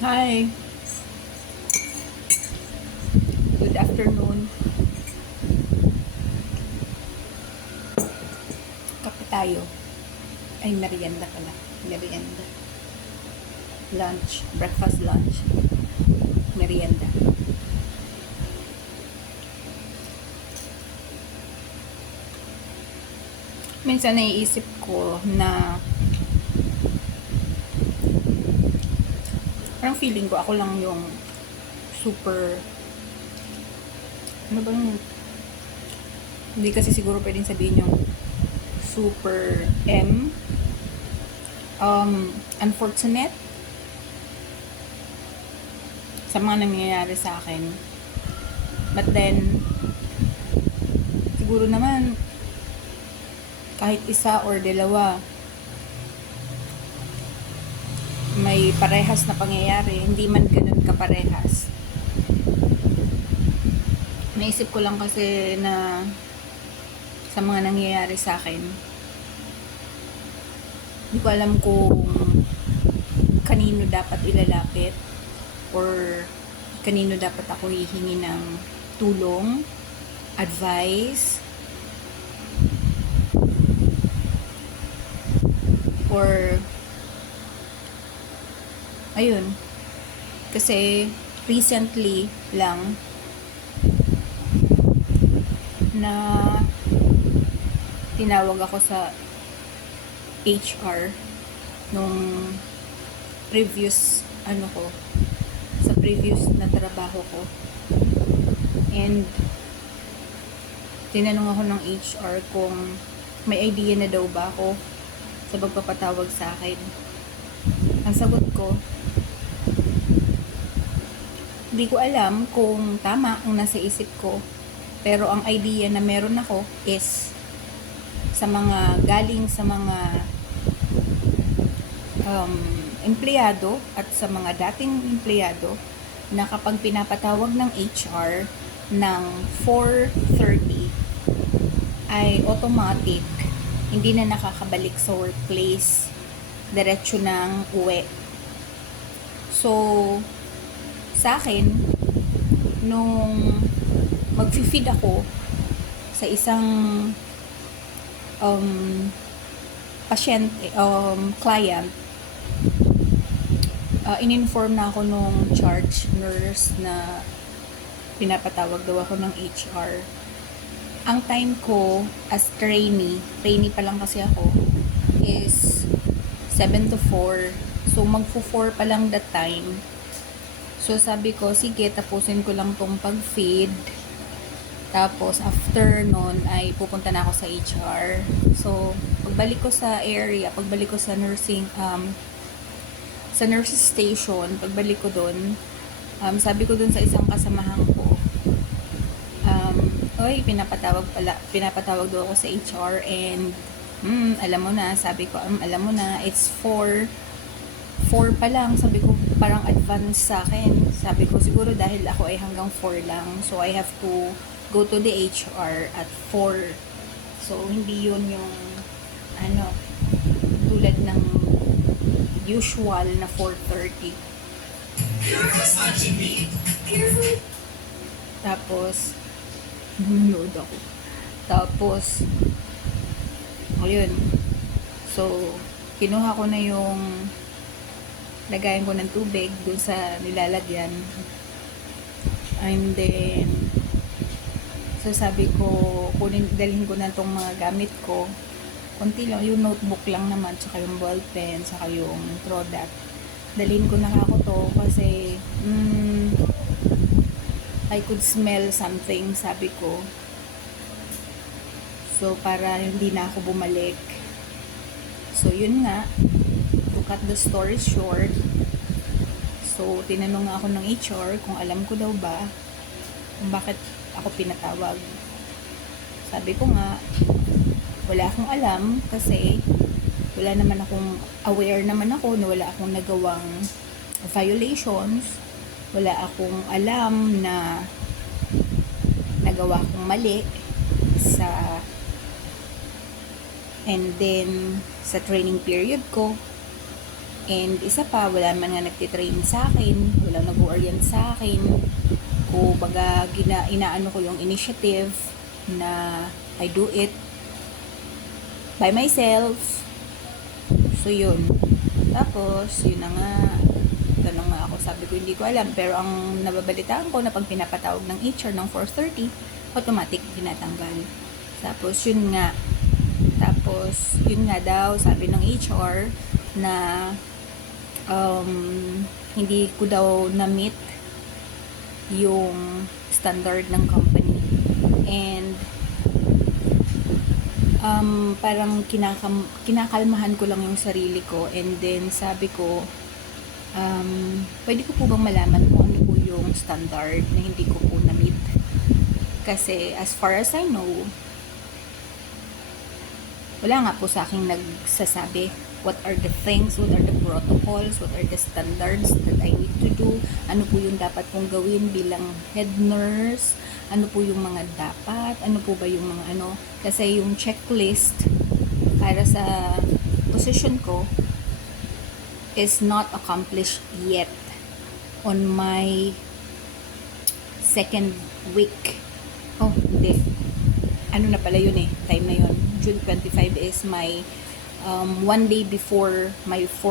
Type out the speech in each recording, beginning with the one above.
Hi, good afternoon. Kape tayo. Ay, merienda pala. Merienda. Lunch. Breakfast, lunch. Merienda. Minsan naiisip ko na parang feeling ko ako lang yung super ano ba yun? Hindi kasi siguro pwedeng sabihin yung super unfortunate sa mga nangyayari sa akin. But then, siguro naman, kahit isa or dalawa, may parehas na pangyayari, hindi man ganun kaparehas. Naisip ko lang kasi na sa mga nangyayari sa akin, hindi ko alam kung kanino dapat ilalapit or kanino dapat ako hihingi ng tulong, advice, or ayun. Kasi recently lang na tinawag ako sa HR nung previous sa previous na trabaho ko, and tinanong ako ng HR kung may idea na daw ba ako sa pagpapatawag sa akin. Ang sagot ko, hindi ko alam kung tama ang nasa isip ko, pero ang idea na meron ako is sa mga galing sa mga empleyado at sa mga dating empleyado na kapag pinapatawag ng HR ng 4:30 ay automatic hindi na nakakabalik sa workplace, diretso ng uwi. So sa akin, nung mag-feed ako sa isang pasyente, client, in-inform na ako nung charge nurse na pinapatawag daw ako ng HR. Ang time ko as trainee pa lang kasi ako, is 7 to 4. So magfo-4 pa lang that time. So sabi ko, sige, tapusin ko lang tong pag-feed. Tapos after nun ay pupunta na ako sa HR. So pagbalik ko sa area, pagbalik ko sa nursing sa nurses station, pagbalik ko doon, sabi ko doon sa isang kasamahan ko, oy, pinapatawag daw ako sa HR, and alam mo na, sabi ko, alam mo na, it's 4 pa lang, sabi ko, parang advance sa akin. Sabi ko, siguro dahil ako ay hanggang 4 lang, so I have to go to the HR at 4. So, hindi yun yung, tulad ng usual na 4:30. Tapos, nanonood ako. Tapos, ayun. So, kinuha ko na yung lagayan ko ng tubig dun sa nilalagyan. And then, so sabi ko, dalhin ko na tong mga gamit ko. Konti lang, yung notebook lang naman, tsaka yung ballpen, tsaka yung product. Dalhin ko na ako to kasi I could smell something, sabi ko. So, para hindi na ako bumalik. So, yun nga, to cut the story short, so, tinanong nga ako ng HR kung alam ko daw ba kung bakit ako pinatawag. Sabi ko nga, wala akong alam kasi wala naman akong aware naman ako na wala akong nagawang violations, wala akong alam na nagawa akong mali sa and then sa training period ko, And isa pa, wala man nga nagtitrain sa akin, wala nag-orient sa akin. Kung baga, inaano ko yung initiative na I do it by myself. So, yun. Tapos, yun na nga, tanong nga ako, sabi ko, hindi ko alam. Pero ang nababalitaan ko na pag pinapatawag ng HR ng 4:30, automatic tinatanggal. Tapos, yun nga. Yun nga daw, sabi ng HR na hindi ko daw na-meet yung standard ng company. And parang kinakalmahan ko lang yung sarili ko, and then sabi ko, pwede ko po bang malaman kung ano po yung standard na hindi ko po na-meet? Kasi as far as I know, wala nga po sa aking nagsasabi what are the things, what are the protocols, what are the standards that I need to do, ano po yung dapat kong gawin bilang head nurse, ano po yung mga dapat, ano po ba yung mga ano, kasi yung checklist para sa position ko is not accomplished yet on my second week. Oh, hindi. Ano na pala yun eh, time na yun. June 25 is my one day before my 1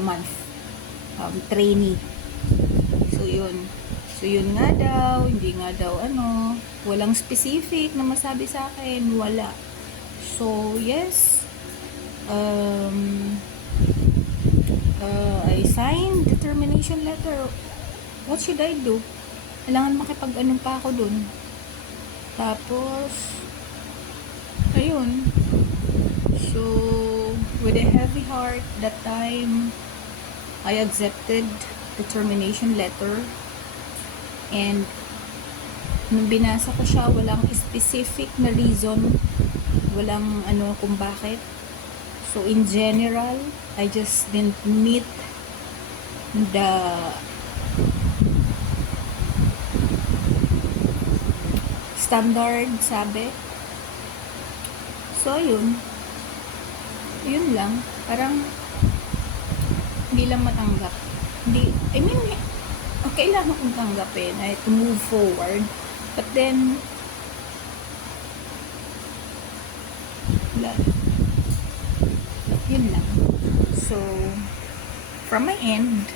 month trainee. So yun nga daw, hindi nga daw ano, walang specific na masabi sa akin, wala. So yes, I signed the termination letter. What should I do? Kailangan makipag-ano pa ako dun. Tapos ayun. So, with a heavy heart, that time, I accepted the termination letter. And, nung binasa ko siya, walang specific na reason. Walang ano kung bakit. So, in general, I just didn't meet the standard, sabi. So, yun lang, parang hindi lang matanggap. Kailangan kong tanggapin to move forward, but then wala, yun lang. So from my end,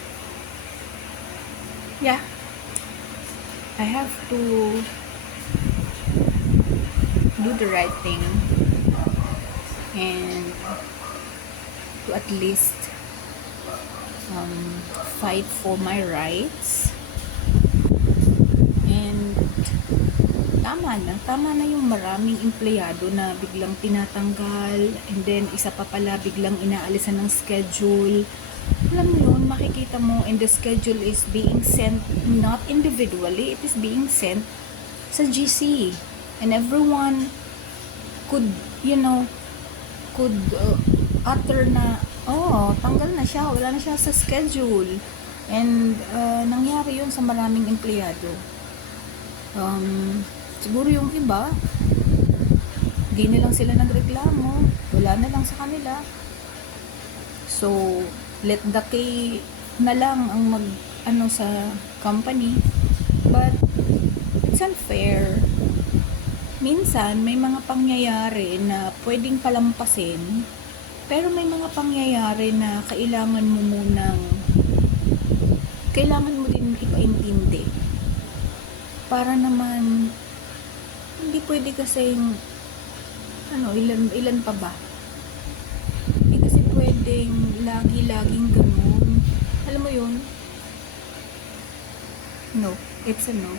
yeah, I have to do the right thing and to at least fight for my rights. And tama na yung maraming empleyado na biglang tinatanggal, and then isa pa pala biglang inaalisan ng schedule. Alam mo yun, makikita mo, and the schedule is being sent not individually, it is being sent sa GC, and everyone could utter na, tanggal na siya, wala na siya sa schedule. And nangyari yun sa maraming empleyado. Siguro yung iba, di na lang sila nagreklamo, wala na lang sa kanila. So, let the K na lang ang sa company. But it's unfair. Minsan, may mga pangyayari na pwedeng palampasin, pero may mga pangyayari na kailangan mo din ipaintindi. Para naman, hindi pwede kasing, ilan pa ba? Hindi kasi pwedeng lagi-laging ganun. Alam mo yun? No, it's a no.